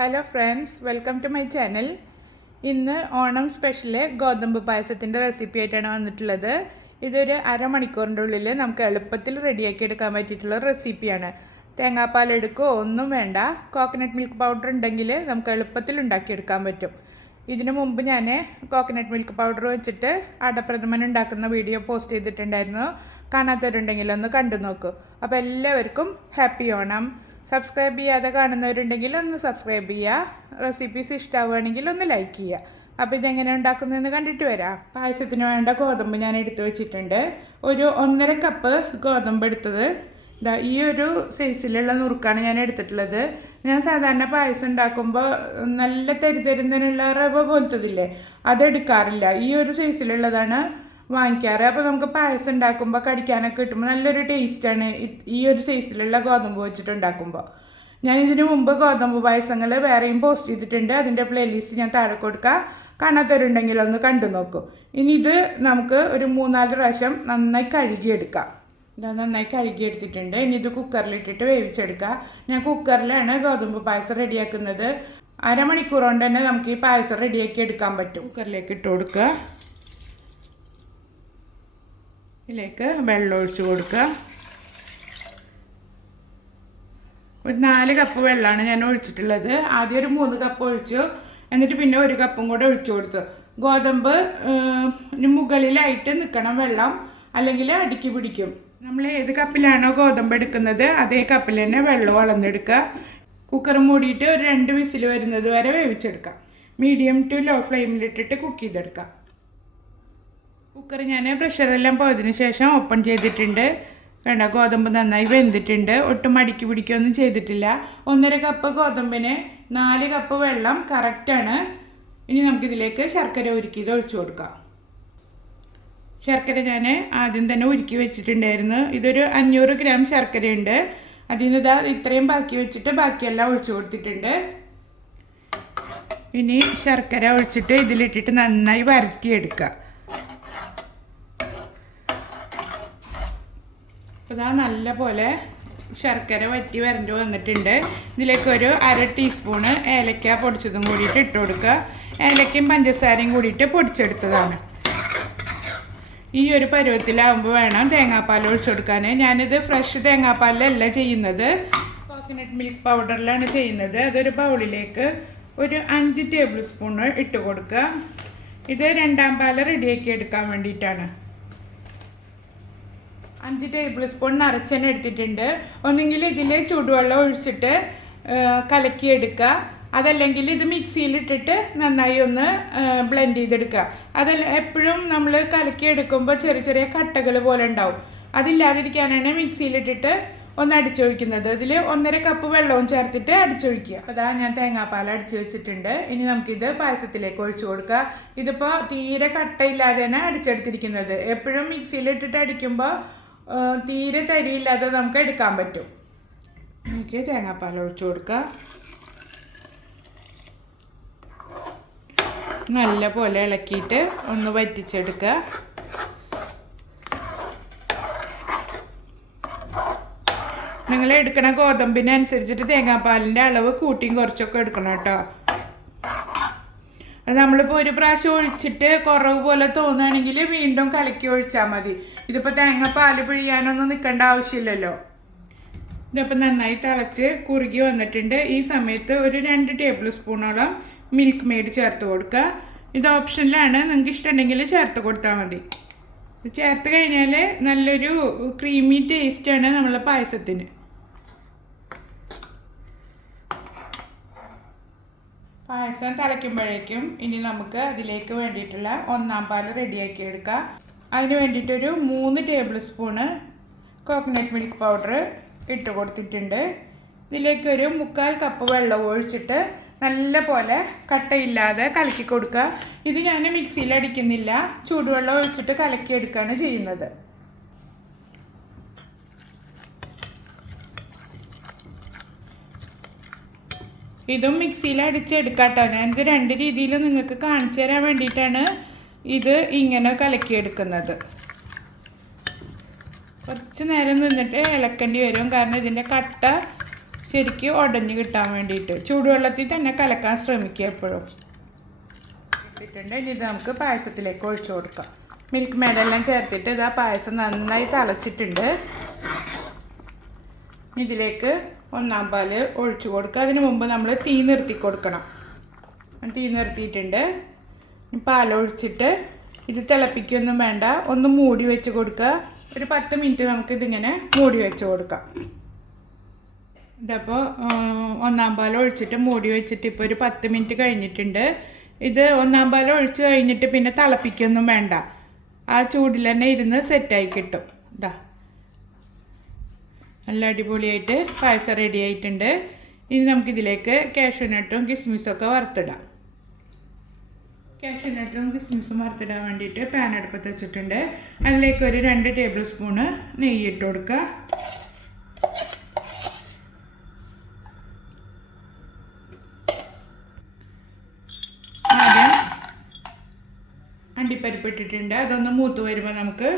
Hello friends welcome to my channel ഇന്ന് Onam special ഗോതമ്പ് പായസത്തിന്റെ recipe ആയിട്ടാണ് വന്നിട്ടുള്ളത്. ഇതൊരു അരമണിക്കൂറിന്റെ ഉള്ളിൽ നമുക്ക് എളുപ്പത്തിൽ റെഡിയാക്കി എടുക്കാൻ പറ്റിയിട്ടുള്ള റെസിപ്പിയാണ് തേങ്ങാപ്പാൽ എടുക്കുകയോ ഒന്നും വേണ്ട. കോക്കനട്ട് മിൽക്ക് പൗഡർ ഉണ്ടെങ്കിൽ നമുക്ക് എളുപ്പത്തിൽ ഉണ്ടാക്കിയെടുക്കാൻ പറ്റും. ഇതിനു മുമ്പ് ഞാൻ കോക്കനട്ട് മിൽക്ക് പൗഡർ വെച്ചിട്ട് അടപ്രഥമൻ ഉണ്ടാക്കുന്ന വീഡിയോ പോസ്റ്റ് ചെയ്തിട്ടുണ്ടായിരുന്നു. കാണാത്തവരുണ്ടെങ്കിൽ ഒന്ന് കണ്ടു നോക്കൂ അപ്പോൾ എല്ലാവർക്കും ഹാപ്പി ഓണം. സബ്സ്ക്രൈബ് ചെയ്യാതെ കാണുന്നവരുണ്ടെങ്കിൽ ഒന്ന് സബ്സ്ക്രൈബ് ചെയ്യുക റെസിപ്പീസ് ഇഷ്ടമാവുകയാണെങ്കിൽ ഒന്ന് ലൈക്ക് ചെയ്യുക അപ്പോൾ ഇതെങ്ങനെ ഉണ്ടാക്കുന്നതെന്ന് കണ്ടിട്ട് വരാം. പായസത്തിന് വേണ്ട ഗോതമ്പ് ഞാൻ എടുത്തു വെച്ചിട്ടുണ്ട്. ഒരു ഒന്നര കപ്പ് ഗോതമ്പ് എടുത്തത്. ഇതാ ഈ ഒരു സൈസിലുള്ള നുറുക്കാണ് ഞാൻ എടുത്തിട്ടുള്ളത്. ഞാൻ സാധാരണ പായസം ഉണ്ടാക്കുമ്പോൾ നല്ല തരിതരുന്നതിനുള്ള റവ പോലത്തതില്ലേ? അതെടുക്കാറില്ല ഈ ഒരു സൈസിലുള്ളതാണ് വാങ്ങിക്കാറ്. അപ്പോൾ നമുക്ക് പായസം ഉണ്ടാക്കുമ്പോൾ കടിക്കാനൊക്കെ കിട്ടുമ്പോൾ നല്ലൊരു ടേസ്റ്റാണ് ഈ ഒരു സൈസിലുള്ള ഗോതമ്പ് വെച്ചിട്ട് ഉണ്ടാക്കുമ്പോൾ ഞാൻ ഇതിനു മുമ്പ് ഗോതമ്പ് പായസങ്ങൾ വേറെയും പോസ്റ്റ് ചെയ്തിട്ടുണ്ട്. അതിന്റെ പ്ലേലിസ്റ്റ് ഞാൻ താഴെ കൊടുക്കുക കാണാത്തവരുണ്ടെങ്കിൽ ഒന്ന് കണ്ടു നോക്കൂ. ഇനി ഇത് നമുക്ക് ഒരു മൂന്നാൽ പ്രാവശ്യം നന്നായി കഴുകിയെടുക്കാം. ഇത് നന്നായി കഴുകിയെടുത്തിട്ടുണ്ട്. ഇനി ഇത് കുക്കറിലിട്ടിട്ട് വേവിച്ചെടുക്കുക ഞാൻ കുക്കറിലാണ് ഗോതമ്പ് പായസം റെഡിയാക്കുന്നത്. അരമണിക്കൂർ കൊണ്ട് തന്നെ നമുക്ക് ഈ പായസം റെഡിയാക്കി എടുക്കാൻ പറ്റും. കുക്കറിലേക്ക് ഇട്ട് കൊടുക്കുക. ഇതിലേക്ക് വെള്ളം ഒഴിച്ച് കൊടുക്കുക. ഒരു നാല് കപ്പ് വെള്ളമാണ് ഞാൻ ഒഴിച്ചിട്ടുള്ളത്. ആദ്യം ഒരു മൂന്ന് കപ്പ് ഒഴിച്ചു. എന്നിട്ട് പിന്നെ ഒരു കപ്പും കൂടെ ഒഴിച്ചു കൊടുത്തു. ഗോതമ്പ് മുകളിലായിട്ട് നിൽക്കണം വെള്ളം. അല്ലെങ്കിൽ അടുക്കി പിടിക്കും. നമ്മൾ ഏത് കപ്പിലാണോ ഗോതമ്പ് എടുക്കുന്നത് അതേ കപ്പിൽ തന്നെ വെള്ളം വളർന്നെടുക്കുക. കുക്കർ മൂടിയിട്ട് ഒരു രണ്ട് വിസിൽ വരുന്നത് വരെ വേവിച്ചെടുക്കാം മീഡിയം ടു ലോ ഫ്ലെയിമിലിട്ടിട്ട് കുക്ക് ചെയ്തെടുക്കാം കുക്കർ ഞാൻ പ്രഷറെല്ലാം പോയതിന് ശേഷം ഓപ്പൺ ചെയ്തിട്ടുണ്ട്. വേണ്ട ഗോതമ്പ് നന്നായി വെന്തിട്ടുണ്ട്. ഒട്ടും മടിക്ക് പിടിക്കുകയൊന്നും ചെയ്തിട്ടില്ല. ഒന്നര കപ്പ് ഗോതമ്പിന് നാല് കപ്പ് വെള്ളം കറക്റ്റാണ്. ഇനി നമുക്കിതിലേക്ക് ശർക്കര ഉരുക്കിയത് ഒഴിച്ചു കൊടുക്കാം. ശർക്കര ഞാൻ ആദ്യം തന്നെ ഉരുക്കി വെച്ചിട്ടുണ്ടായിരുന്നു. ഇതൊരു അഞ്ഞൂറ് ഗ്രാം ശർക്കരയുണ്ട്. അതിൽ നിന്ന് ഇതാ ഇത്രയും ബാക്കി വെച്ചിട്ട് ബാക്കിയെല്ലാം ഒഴിച്ചു കൊടുത്തിട്ടുണ്ട്. ഇനി ശർക്കര ഒഴിച്ചിട്ട് ഇതിലിട്ടിട്ട് നന്നായി വരട്ടിയെടുക്കുക അപ്പോൾ ഇതാ നല്ല പോലെ ശർക്കര വറ്റി വരണ്ട് വന്നിട്ടുണ്ട്. ഇതിലേക്ക് ഒരു അര ടീസ്പൂണ് ഏലക്ക പൊടിച്ചതും കൂടിയിട്ട് ഇട്ട് കൊടുക്കുക. ഏലക്കയും പഞ്ചസാരയും കൂടിയിട്ട് പൊടിച്ചെടുത്തതാണ്. ഈ ഒരു പരുവത്തിലാവുമ്പോൾ വേണം തേങ്ങാപ്പാൽ ഒഴിച്ചു കൊടുക്കാൻ ഞാനിത് ഫ്രഷ് തേങ്ങാപ്പാലിലല്ല ചെയ്യുന്നത്. കോക്കനട്ട് മിൽക്ക് പൗഡറിലാണ് ചെയ്യുന്നത്. അതൊരു ബൗളിലേക്ക് ഒരു അഞ്ച് ടേബിൾ സ്പൂൺ ഇട്ട് കൊടുക്കുക. ഇത് രണ്ടാം പാൽ റെഡിയാക്കി എടുക്കാൻ വേണ്ടിയിട്ടാണ്. അഞ്ച് ടേബിൾ സ്പൂൺ നിറച്ചെണ്ണ എടുത്തിട്ടുണ്ട്. ഒന്നെങ്കിൽ ഇതിൽ ചൂടുവെള്ളം ഒഴിച്ചിട്ട് കലക്കിയെടുക്കുക അതല്ലെങ്കിൽ ഇത് മിക്സിയിലിട്ടിട്ട് നന്നായി ഒന്ന് ബ്ലെൻഡ് ചെയ്തെടുക്കുക അതല്ല എപ്പോഴും നമ്മൾ കലക്കിയെടുക്കുമ്പോൾ ചെറിയ ചെറിയ കട്ടകൾ പോലെ ഉണ്ടാവും. അതില്ലാതിരിക്കാനാണ് മിക്സിയിലിട്ടിട്ട് ഒന്ന് അടിച്ചൊഴിക്കുന്നത്. ഇതിൽ ഒന്നര കപ്പ് വെള്ളവും ചേർത്തിട്ട് അടിച്ചൊഴിക്കുക. അതാ ഞാൻ തേങ്ങാപ്പാൽ അടിച്ചു വെച്ചിട്ടുണ്ട്. ഇനി നമുക്കിത് പായസത്തിലേക്ക് ഒഴിച്ചു കൊടുക്കുക ഇതിപ്പോൾ തീരെ കട്ടയില്ലാതെ തന്നെ അടിച്ചെടുത്തിരിക്കുന്നത്. എപ്പോഴും മിക്സിയിലിട്ടിട്ട് അടിക്കുമ്പോൾ തീരെ തരിയില്ലാതെ നമുക്ക് എടുക്കാൻ പറ്റും. ഓക്കെ തേങ്ങാപ്പാൽ ഒഴിച്ചു കൊടുക്കുക നല്ല പോലെ ഇളക്കിയിട്ട് ഒന്ന് വറ്റിച്ചെടുക്കുക നിങ്ങൾ എടുക്കണ ഗോതമ്പിനനുസരിച്ചിട്ട് തേങ്ങാപ്പാലിന്റെ അളവ് കൂട്ടിയും കുറച്ചൊക്കെ എടുക്കണം കേട്ടോ. നമ്മളിപ്പോൾ ഒരു പ്രാവശ്യം ഒഴിച്ചിട്ട് കുറവ് പോലെ തോന്നുകയാണെങ്കിൽ വീണ്ടും കലക്കി ഒഴിച്ചാൽ മതി. ഇതിപ്പോൾ തേങ്ങ പാൽ പിഴിയാനൊന്നും നിൽക്കേണ്ട ആവശ്യമില്ലല്ലോ. ഇതിപ്പോൾ നന്നായി തിളച്ച് കുറുകി വന്നിട്ടുണ്ട്. ഈ സമയത്ത് ഒരു രണ്ട് ടേബിൾ സ്പൂണോളം മിൽക്ക് മെയ്ഡ് ചേർത്ത് കൊടുക്കുക. ഇത് ഓപ്ഷനിലാണ്. നിങ്ങൾക്ക് ഇഷ്ടമുണ്ടെങ്കിൽ ചേർത്ത് കൊടുത്താൽ മതി. ചേർത്ത് കഴിഞ്ഞാൽ നല്ലൊരു ക്രീമി ടേസ്റ്റാണ് നമ്മളെ പായസത്തിന്. പായസം തിളയ്ക്കുമ്പോഴേക്കും ഇനി നമുക്ക് അതിലേക്ക് വേണ്ടിയിട്ടുള്ള ഒന്നാം പാൽ റെഡിയാക്കി എടുക്കാം അതിന് വേണ്ടിയിട്ടൊരു മൂന്ന് table spoon coconut milk powder ഇട്ട് കൊടുത്തിട്ടുണ്ട്. ഇതിലേക്ക് ഒരു മുക്കാൽ കപ്പ് വെള്ളം ഒഴിച്ചിട്ട് നല്ല പോലെ കട്ടയില്ലാതെ കലക്കി കൊടുക്കുക. ഇത് ഞാൻ മിക്സിയിൽ അടിക്കുന്നില്ല. ചൂടുവെള്ളം ഒഴിച്ചിട്ട് കലക്കിയെടുക്കുകയാണ് ചെയ്യുന്നത്. ഇതും മിക്സിയിൽ അടിച്ചെടുക്കാം കേട്ടോ ഞാനിത് രണ്ട് രീതിയിൽ നിങ്ങൾക്ക് കാണിച്ചു തരാൻ വേണ്ടിയിട്ടാണ് ഇത് ഇങ്ങനെ കലക്കിയെടുക്കുന്നത്. കുറച്ച് നേരം നിന്നിട്ട് ഇളക്കേണ്ടി വരും. കാരണം ഇതിന്റെ കട്ട ശരിക്ക് ഉടഞ്ഞു കിട്ടാൻ വേണ്ടിയിട്ട്. ചൂടുവെള്ളത്തിൽ തന്നെ കലക്കാൻ ശ്രമിക്കുക എപ്പോഴും. ഇട്ടിട്ടുണ്ട്. ഇനി ഇത് നമുക്ക് പായസത്തിലേക്ക് ഒഴിച്ചു കൊടുക്കാം. മിൽക്ക് മേഡെല്ലാം ചേർത്തിട്ട് ഇതാ പായസം നന്നായി തിളച്ചിട്ടുണ്ട്. ഇതിലേക്ക് ഒന്നാം പാൽ ഒഴിച്ചു കൊടുക്കുക. അതിന് മുമ്പ് നമ്മൾ തീ നിർത്തി കൊടുക്കണം. തീ നിർത്തിയിട്ടുണ്ട്. പാലൊഴിച്ചിട്ട് ഇത് തിളപ്പിക്കൊന്നും വേണ്ട. ഒന്ന് മൂടി വെച്ച് കൊടുക്കുക. ഒരു പത്ത് മിനിറ്റ് നമുക്ക് ഇതിങ്ങനെ മൂടി വെച്ച് കൊടുക്കാം. ഇതപ്പോൾ ഒന്നാം പാൽ ഒഴിച്ചിട്ട് മൂടി വെച്ചിട്ട് ഇപ്പോൾ ഒരു പത്ത് മിനിറ്റ് കഴിഞ്ഞിട്ടുണ്ട്. ഇത് ഒന്നാം പാൽ ഒഴിച്ച് കഴിഞ്ഞിട്ട് പിന്നെ തിളപ്പിക്കൊന്നും വേണ്ട. ആ ചൂടിൽ തന്നെ ഇരുന്ന് സെറ്റായി കിട്ടും. ഇതാ നല്ല അടിപൊളിയായിട്ട് പായസം റെഡി ആയിട്ടുണ്ട്. ഇനി നമുക്കിതിലേക്ക് കാഷ്യൂനട്ടും കിസ്മിസൊക്കെ വറുത്തിടാം. കാഷ്യൂനട്ടും കിസ്മിസും വറുത്തിടാൻ വേണ്ടിയിട്ട് പാൻ അടുപ്പത്ത് വെച്ചിട്ടുണ്ട്. അതിലേക്ക് ഒരു രണ്ട് ടേബിൾ സ്പൂണ് നെയ്യ് ഇട്ട് കൊടുക്കുക. ആദ്യം അണ്ടിപ്പരിപ്പ് ഇട്ടിട്ടുണ്ട്. അതൊന്ന് മൂത്ത് വരുമ്പോൾ നമുക്ക്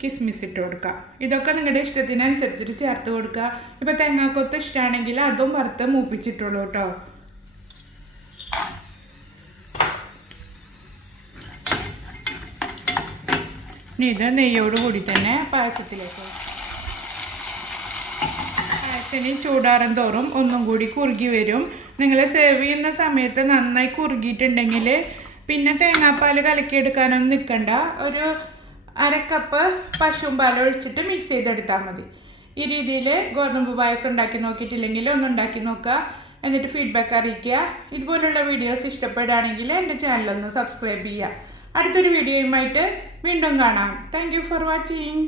കിസ്മിസ് ഇട്ട് കൊടുക്കുക ഇതൊക്കെ നിങ്ങളുടെ ഇഷ്ടത്തിനനുസരിച്ചിട്ട് ചേർത്ത് കൊടുക്കുക ഇപ്പോൾ തേങ്ങാക്കൊത്ത് ഇഷ്ടമാണെങ്കിൽ അതും വറുത്ത് മൂപ്പിച്ചിട്ടുള്ളൂ കേട്ടോ ഇനി ഇത് നെയ്യോട് കൂടി തന്നെ പായസത്തിലേക്ക്. പായസത്തിന് ചൂടാറും തോറും ഒന്നും കൂടി കുറുകി വരും. നിങ്ങൾ സേവ് ചെയ്യുന്ന സമയത്ത് നന്നായി കുറുകിയിട്ടുണ്ടെങ്കിൽ പിന്നെ തേങ്ങാപ്പാൽ കലക്കിയെടുക്കാനൊന്നും നിൽക്കണ്ട ഒരു അരക്കപ്പ് പശുവും പാലും ഒഴിച്ചിട്ട് മിക്സ് ചെയ്തെടുത്താൽ മതി. ഈ രീതിയിൽ ഗോതമ്പ് പായസം ഉണ്ടാക്കി നോക്കിയിട്ടില്ലെങ്കിൽ ഒന്ന് ഉണ്ടാക്കി നോക്കുക. എന്നിട്ട് ഫീഡ്ബാക്ക് അറിയിക്കുക. ഇതുപോലുള്ള വീഡിയോസ് ഇഷ്ടപ്പെടുകയാണെങ്കിൽ എന്റെ ചാനലൊന്ന് സബ്സ്ക്രൈബ് ചെയ്യുക. അടുത്തൊരു വീഡിയോയുമായിട്ട് വീണ്ടും കാണാം. Thank for watching